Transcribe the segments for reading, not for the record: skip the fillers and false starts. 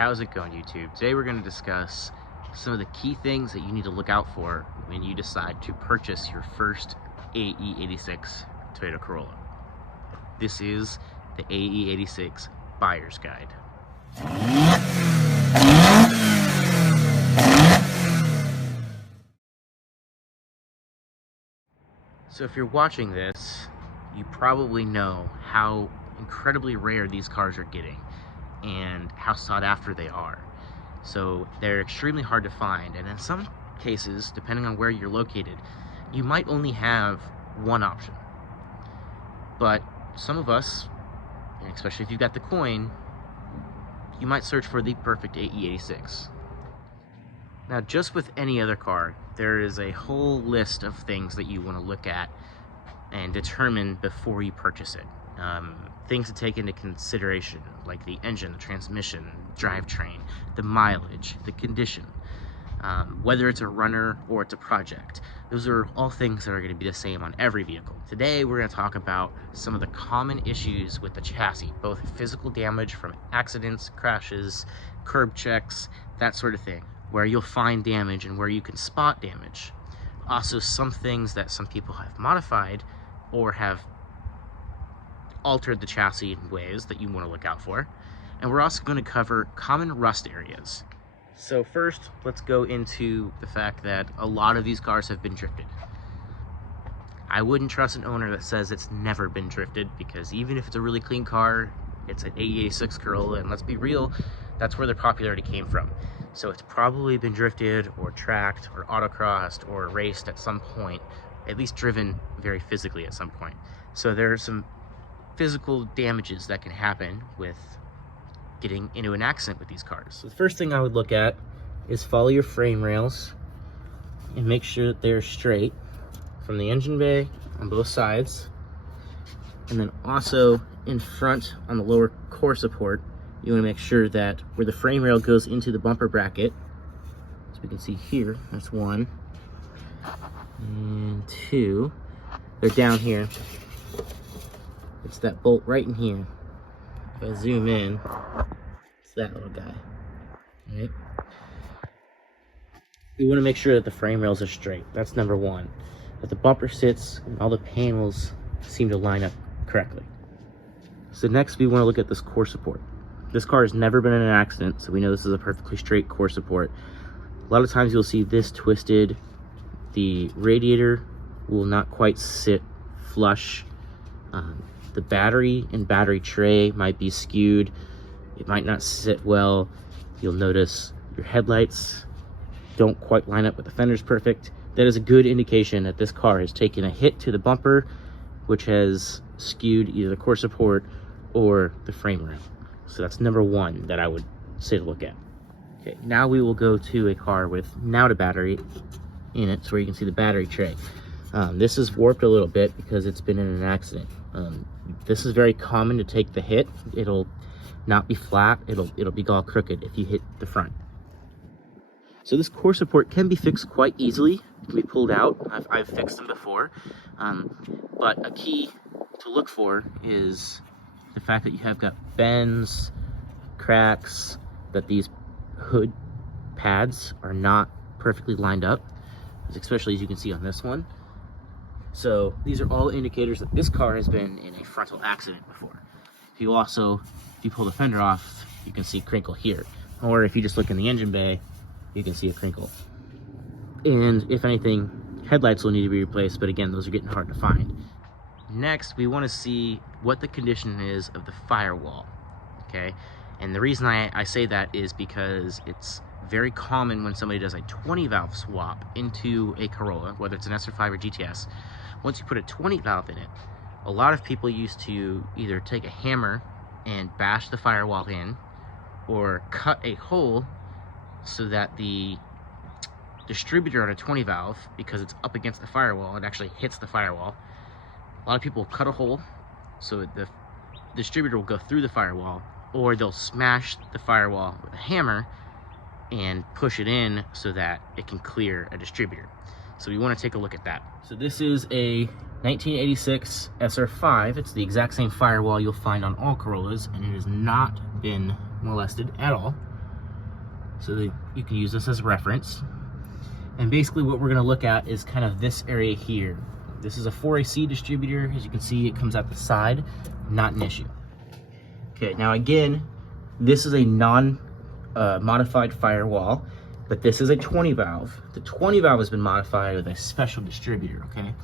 How's it going, YouTube? Today we're going to discuss some of the key things that you need to look out for when you decide to purchase your first AE86 Toyota Corolla. This is the AE86 Buyer's Guide. So if you're watching this, you probably know how incredibly rare these cars are getting and how sought after they are. So they're extremely hard to find, and in some cases, depending on where you're located, you might only have one option. But some of us, and especially if you've got the coin, you might search for the perfect AE86. Now, just with any other car, there is a whole list of things that you want to look at and determine before you purchase it. Things to take into consideration, like the engine, the transmission, drivetrain, the mileage, the condition, whether it's a runner or it's a project. Those are all things that are going to be the same on every vehicle. Today, we're going to talk about some of the common issues with the chassis, both physical damage from accidents, crashes, curb checks, that sort of thing, where you'll find damage and where you can spot damage. Also, some things that some people have modified or have altered the chassis in ways that you want to look out for. And we're also going to cover common rust areas. So first, let's go into the fact that a lot of these cars have been drifted. I wouldn't trust an owner that says it's never been drifted, because even if it's a really clean car, it's an AE86 Corolla, and let's be real, that's where their popularity came from. So it's probably been drifted or tracked or autocrossed or raced at some point, at least driven very physically at some point. So there are some physical damages that can happen with getting into an accident with these cars. So the first thing I would look at is follow your frame rails and make sure that they're straight from the engine bay on both sides. And then also in front on the lower core support, you want to make sure that where the frame rail goes into the bumper bracket, as we can see here, that's one, and two, they're down here. It's that bolt right in here. If I zoom in, it's that little guy, right? We want to make sure that the frame rails are straight. That's number one. That the bumper sits and all the panels seem to line up correctly. So next we want to look at this core support. This car has never been in an accident, so we know this is a perfectly straight core support. A lot of times you'll see this twisted. The radiator will not quite sit flush. The battery and battery tray might be skewed. It might not sit well. You'll notice your headlights don't quite line up with the fenders perfect. That is a good indication that this car has taken a hit to the bumper, which has skewed either the core support or the frame rail. So that's number one that I would say to look at. Okay, now we will go to a car with a battery in it, so where you can see the battery tray. This is warped a little bit because it's been in an accident. This is very common to take the hit. It'll not be flat, it'll be all crooked if you hit the front. So this core support can be fixed quite easily. It can be pulled out. I've fixed them before. But a key to look for is the fact that you have got bends, cracks, that these hood pads are not perfectly lined up, especially as you can see on this one. So these are all indicators that this car has been in a frontal accident before. If you pull the fender off, you can see crinkle here. Or if you just look in the engine bay, you can see a crinkle. And if anything, headlights will need to be replaced, but again, those are getting hard to find. Next, we want to see what the condition is of the firewall, okay? And the reason I say that is because it's very common when somebody does a 20 valve swap into a Corolla, whether it's an SR5 or GTS. Once you put a 20 valve in it, a lot of people used to either take a hammer and bash the firewall in, or cut a hole so that the distributor on a 20 valve, because it's up against the firewall, it actually hits the firewall. A lot of people cut a hole so the distributor will go through the firewall, or they'll smash the firewall with a hammer and push it in so that it can clear a distributor. So we want to take a look at that. So this is a 1986 SR5. It's the exact same firewall you'll find on all Corollas, and it has not been molested at all. so that you can use this as reference. And basically what we're going to look at is kind of this area here. This is a 4AC distributor. As you can see, it comes out the side, not an issue. Okay, now again, this is a non-modified firewall, but this is a 20 valve. The 20 valve has been modified with a special distributor, okay?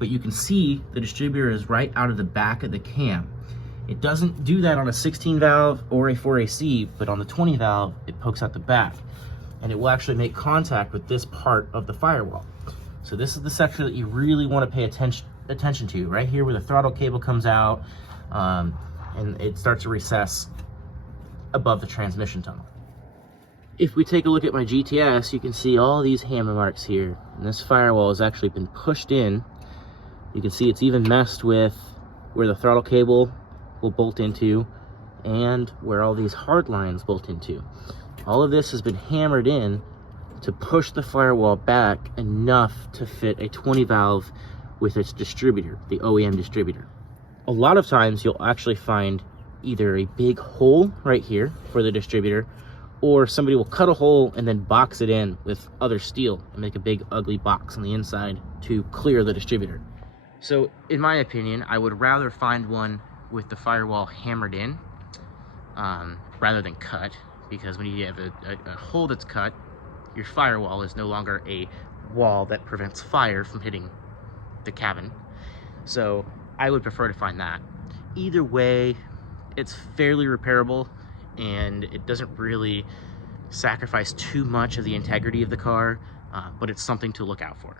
But you can see the distributor is right out of the back of the cam. It doesn't do that on a 16 valve or a 4AC, but on the 20 valve, it pokes out the back. And it will actually make contact with this part of the firewall. So this is the section that you really want to pay attention to, right here where the throttle cable comes out, and it starts to recess above the transmission tunnel. If we take a look at my GTS, you can see all these hammer marks here. And this firewall has actually been pushed in. You can see it's even messed with where the throttle cable will bolt into and where all these hard lines bolt into. All of this has been hammered in to push the firewall back enough to fit a 20 valve with its distributor, the OEM distributor. A lot of times you'll actually find either a big hole right here for the distributor, or somebody will cut a hole and then box it in with other steel and make a big ugly box on the inside to clear the distributor. So in my opinion, I would rather find one with the firewall hammered in rather than cut, because when you have a hole that's cut, your firewall is no longer a wall that prevents fire from hitting the cabin. So I would prefer to find that. Either way, it's fairly repairable and it doesn't really sacrifice too much of the integrity of the car, but it's something to look out for.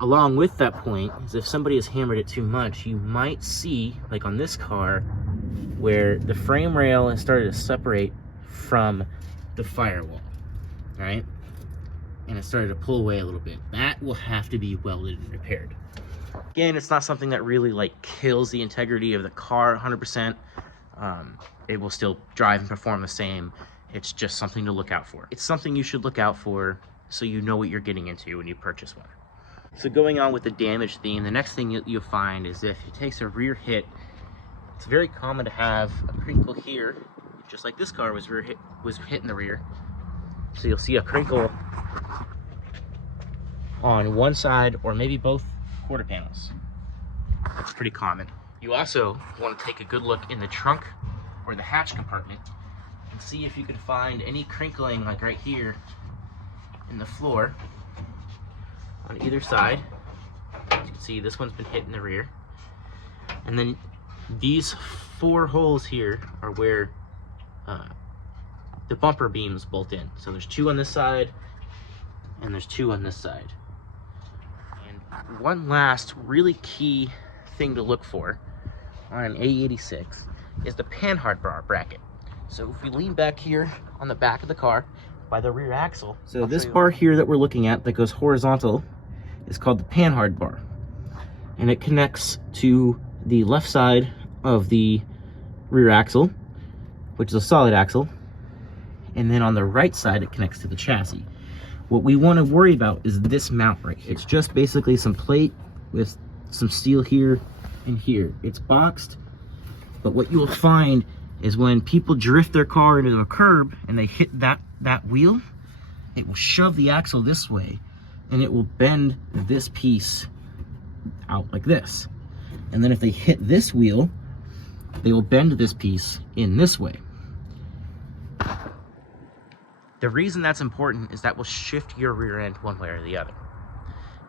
Along with that point is if somebody has hammered it too much, you might see, like on this car, where the frame rail has started to separate from the firewall, right? And it started to pull away a little bit. That will have to be welded and repaired. Again, it's not something that really like kills the integrity of the car 100%. It will still drive and perform the same. It's just something to look out for. It's something you should look out for so you know what you're getting into when you purchase one. So going on with the damage theme, the next thing you'll find is if it takes a rear hit, it's very common to have a crinkle here, just like this car was hit in the rear. So you'll see a crinkle on one side or maybe both quarter panels. That's pretty common. You also want to take a good look in the trunk or the hatch compartment and see if you can find any crinkling, like right here in the floor on either side. As you can see, this one's been hit in the rear. And then these 4 holes here are where the bumper beams bolt in. So there's 2 on this side and there's 2 on this side. And one last really key thing to look for on an AE86 is the panhard bar bracket. So if we lean back here on the back of the car by the rear axle, so this bar here that we're looking at that goes horizontal is called the panhard bar, and it connects to the left side of the rear axle, which is a solid axle, and then on the right side it connects to the chassis. What we want to worry about is this mount right here. It's just basically some plate with some steel here and here. It's boxed, but what you will find is when people drift their car into a curb and they hit that wheel, it will shove the axle this way and it will bend this piece out like this. And then if they hit this wheel, they will bend this piece in this way. The reason that's important is that will shift your rear end one way or the other.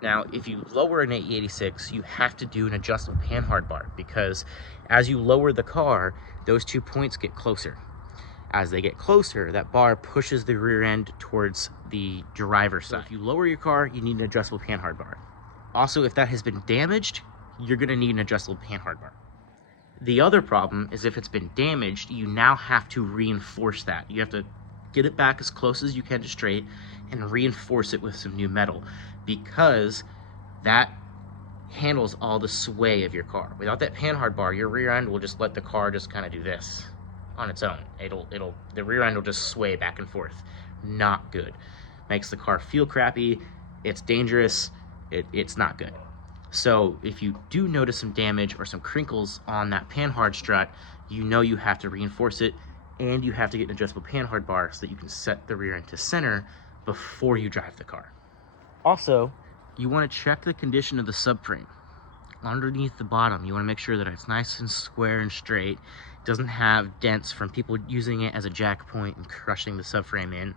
Now, if you lower an AE86, you have to do an adjustable panhard bar, because as you lower the car, those 2 points get closer. As they get closer, that bar pushes the rear end towards the driver's side. So if you lower your car, you need an adjustable panhard bar. Also, if that has been damaged, you're gonna need an adjustable panhard bar. The other problem is if it's been damaged, you now have to reinforce that. You have to get it back as close as you can to straight and reinforce it with some new metal, because that handles all the sway of your car. Without that panhard bar, your rear end will just let the car just kind of do this on its own. The rear end will just sway back and forth. Not good. Makes the car feel crappy. It's dangerous. It's not good. So if you do notice some damage or some crinkles on that panhard strut, you know you have to reinforce it and you have to get an adjustable panhard bar so that you can set the rear end to center before you drive the car. Also, you want to check the condition of the subframe. Underneath the bottom, you want to make sure that it's nice and square and straight. It doesn't have dents from people using it as a jack point and crushing the subframe in.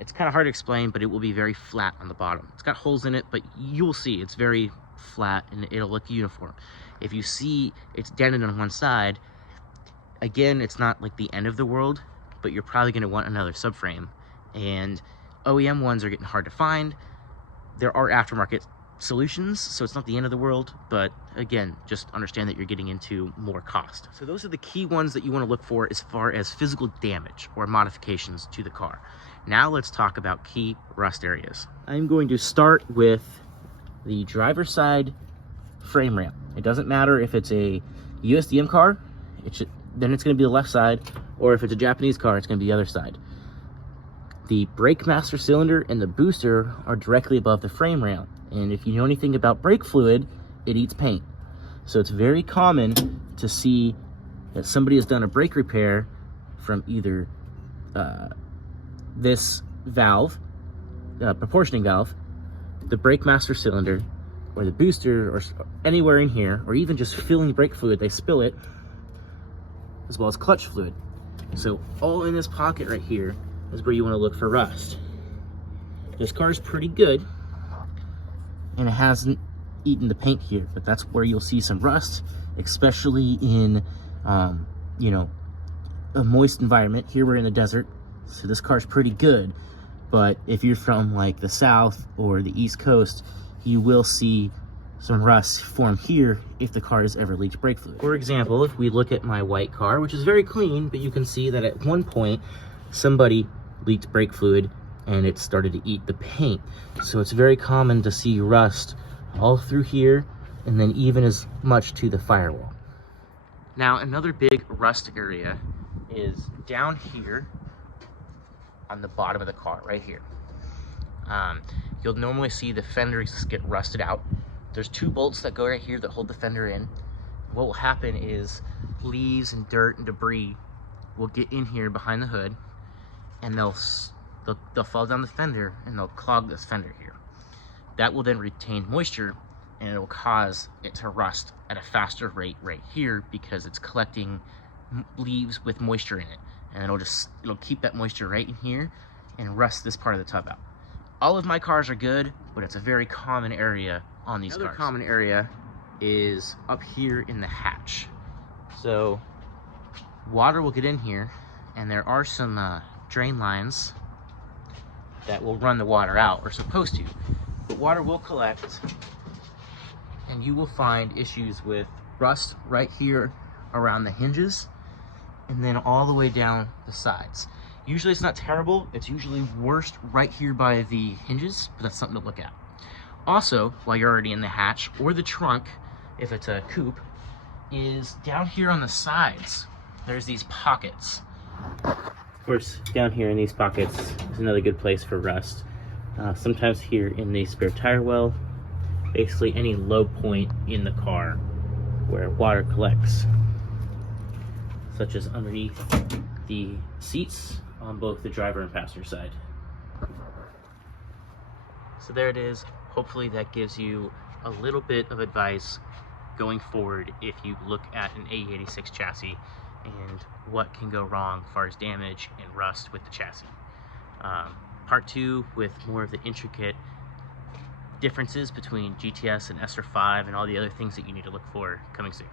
It's kind of hard to explain, but it will be very flat on the bottom. It's got holes in it, but you'll see it's very flat and it'll look uniform. If you see it's dented on one side, again, it's not like the end of the world, but you're probably going to want another subframe. And OEM ones are getting hard to find. There are aftermarket solutions, so it's not the end of the world, but again, just understand that you're getting into more cost. So those are the key ones that you want to look for as far as physical damage or modifications to the car. Now let's talk about key rust areas. I'm going to start with the driver's side frame rail. It doesn't matter if it's a USDM car, then it's going to be the left side, or if it's a Japanese car, it's going to be the other side. The brake master cylinder and the booster are directly above the frame rail. And if you know anything about brake fluid, it eats paint. So it's very common to see that somebody has done a brake repair from either this valve, proportioning valve, the brake master cylinder, or the booster, or anywhere in here, or even just filling brake fluid, they spill it, as well as clutch fluid. So all in this pocket right here is where you want to look for rust. This car is pretty good, and it hasn't eaten the paint here, but that's where you'll see some rust, especially in, you know, a moist environment. Here we're in the desert, so this car's pretty good, but if you're from like the south or the east coast, you will see some rust form here if the car has ever leaked brake fluid. For example, if we look at my white car, which is very clean, but you can see that at one point somebody leaked brake fluid and it started to eat the paint. So it's very common to see rust all through here, and then even as much to the firewall. Now, another big rust area is down here on the bottom of the car, right here. You'll normally see the fenders get rusted out. There's two bolts that go right here that hold the fender in. What will happen is leaves and dirt and debris will get in here behind the hood, and they'll fall down the fender and they'll clog this fender here. That will then retain moisture, and it'll cause it to rust at a faster rate right here because it's collecting leaves with moisture in it, and it'll keep that moisture right in here and rust this part of the tub out. All of my cars are good, but it's a very common area on these cars. Another common area is up here in the hatch. So water will get in here, and there are some drain lines that will run the water out, or supposed to. But water will collect, and you will find issues with rust right here around the hinges, and then all the way down the sides. Usually it's not terrible, it's usually worst right here by the hinges, but that's something to look at. Also, while you're already in the hatch, or the trunk, if it's a coupe, is down here on the sides, there's these pockets. Of course, down here in these pockets is another good place for rust. Sometimes here in the spare tire well, basically any low point in the car where water collects, such as underneath the seats on both the driver and passenger side. So there it is. Hopefully that gives you a little bit of advice going forward if you look at an AE86 chassis and what can go wrong as far as damage and rust with the chassis. Part 2 with more of the intricate differences between GTS and SR5 and all the other things that you need to look for coming soon.